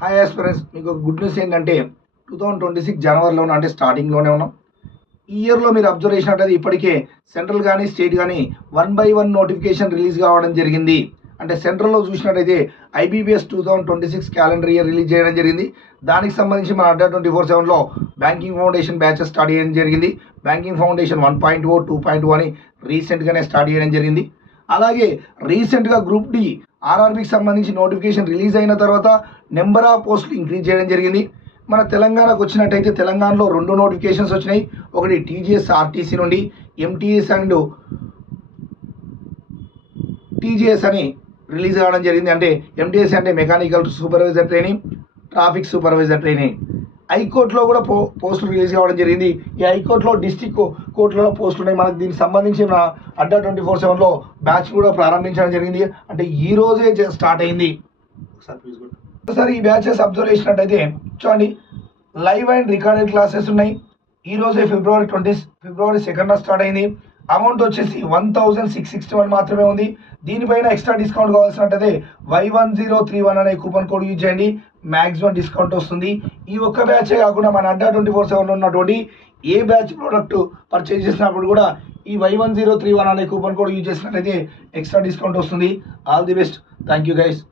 Hi aspirants, మీకు ఒక good news ఏంటంటే 2026 జనవరిలోనే అంటే స్టార్టింగ్లోనే ఉన్నాం. ఈ ఇయర్లో మీరు అబ్జర్వ్ చేసినట్లయితే ఇప్పటికే సెంట్రల్ కానీ స్టేట్ కానీ 1/1 నోటిఫికేషన్ రిలీజ్ కావడం జరిగింది. అంటే సెంట్రల్లో చూసినట్టయితే ఐబీపీఎస్ 2026 క్యాలెండర్ ఇయర్ రిలీజ్ చేయడం జరిగింది. దానికి సంబంధించి మన అడ్డా 24/7లో బ్యాంకింగ్ ఫౌండేషన్ బ్యాచెస్ స్టార్ట్ చేయడం జరిగింది. బ్యాంకింగ్ ఫౌండేషన్ 1.0, 2.0 అని రీసెంట్గానే స్టార్ట్ చేయడం జరిగింది. అలాగే రీసెంట్గా గ్రూప్ డి ఆర్ఆర్బీకి సంబంధించి నోటిఫికేషన్ రిలీజ్ అయిన తర్వాత నెంబర్ ఆఫ్ పోస్టులు ఇంక్రీజ్ చేయడం జరిగింది. మన తెలంగాణకు వచ్చినట్టయితే తెలంగాణలో 2 నోటిఫికేషన్స్ వచ్చినాయి. ఒకటి టీజీఎస్ ఆర్టీసీ నుండి ఎంటీఎస్ అండ్ టీజీఎస్ అని రిలీజ్ కావడం జరిగింది. అంటే ఎంటీఎస్ అంటే mechanical supervisor training, traffic supervisor training. హైకోర్టులో కూడా పోస్టులు రిలీజ్ కావడం జరిగింది. ఈ హైకోర్టులో డిస్టిక్ కోర్టులలో పోస్టులు ఉన్నాయి. మనకు దీనికి సంబంధించి మన అడ్డా 24/7లో బ్యాచ్ కూడా ప్రారంభించడం జరిగింది. అంటే ఈ రోజే స్టార్ట్ అయింది. ఒకసారి ఈ బ్యాచెస్ అబ్జర్వ్ చేసినట్టయితే చూడండి, లైవ్ అండ్ రికార్డెడ్ క్లాసెస్ ఉన్నాయి. ఈ రోజే ఫిబ్రవరి 2nd స్టార్ట్ అయింది. అమౌంట్ వచ్చేసి 1661 మాత్రమే ఉంది. దీనిపైన ఎక్స్ట్రా డిస్కౌంట్ కావాల్సినట్టయితే Y1031 అనే కూపన్ కోడ్ యూజ్ చేయండి. మ్యాక్సిమం డిస్కౌంట్ వస్తుంది. ఈ ఒక్క బ్యాచే కాకుండా మన అడ్డా 24/7లో ఉన్నటువంటి ఏ బ్యాచ్ ప్రోడక్ట్ పర్చేజ్ చేసినప్పుడు కూడా ఈ Y1031 అనే కూపన్ కోడ్ యూజ్ చేసినట్టయితే ఎక్స్ట్రా డిస్కౌంట్ వస్తుంది. All the best. Thank you guys.